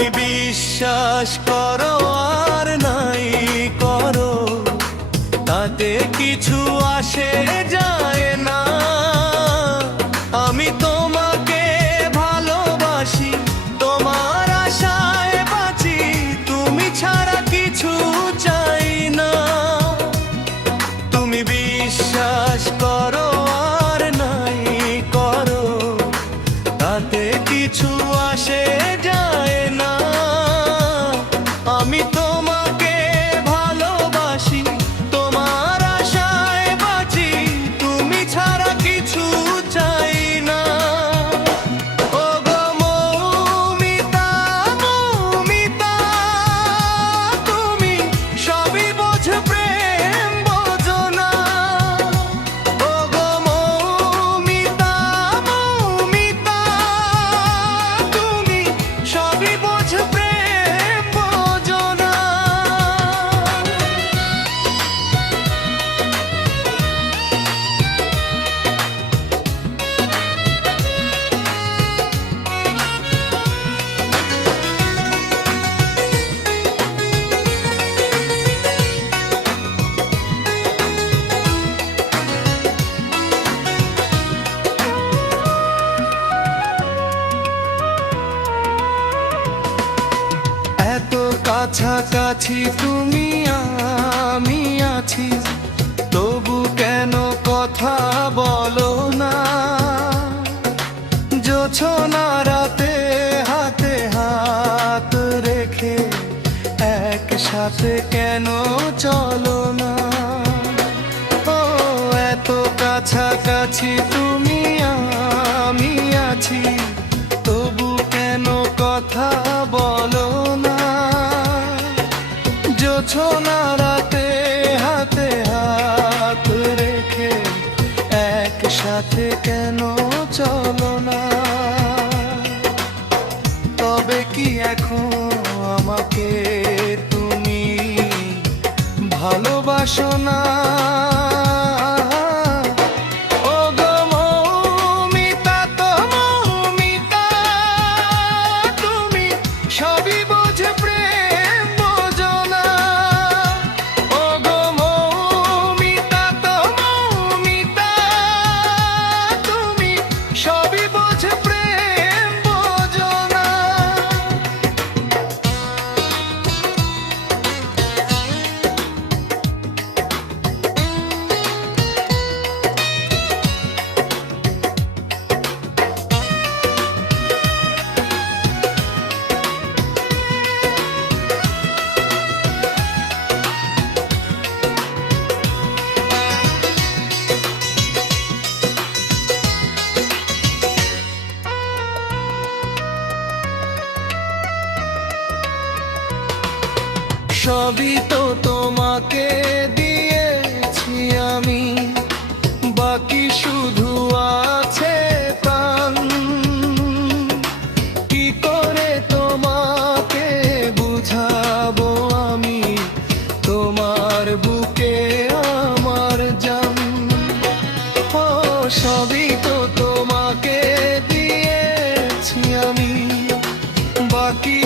তুমি বিশ্বাস করো আর নাই করো, তাতে কিছু আসে যায় না। আমি তোমাকে ভালোবাসি, তোমার আশায় বাঁচি, তুমি ছাড়া কিছু চাই না। তুমি বিশ্বাস করো আর নাই করো, তাতে কিছু আসে যায় না। আমি তোমাকে ভালোবাসি, তোমার আশায় বাঁচি, তুমি ছাড়া কিছু চাই না। ও গো মৌমিতা, মৌমিতা, তুমি সবই বোঝো, প্রেম বোঝো না। ও গো মৌমিতা, মৌমিতা, তুমি সবই বোঝো, প্রেম বোঝো না। এত কাছাকাছি তুমি আমি আছি, তবু কেন কথা বলো না? জোছনা রাতে হাতে হাত রেখে একসাথে কেন চলো না? ও এত কাছাকাছি তুমি আমি আছি, তবু কেন কথা বলো না? জোছনা রাতে হাতে হাত রেখে একসাথে কেন চলো না? তবে কি এখন আমাকে তুমি ভালোবাসো না? ও গো মৌমিতা, তো মৌমিতা, তুমি সবই বোঝো, প্রেম বোঝো না। ও গো মৌমিতা, তো মৌমিতা, তুমি সবই বোঝো, প্রেম বোঝো না। সবই তো তোমাকে দিয়েছি আমি, বাকি শুধু আছে প্রাণ। কি করে তোমাকে বুঝাবো আমি, তোমার বুকে আমার জান। ও সবই তো তোমাকে দিয়েছি আমি, বাকি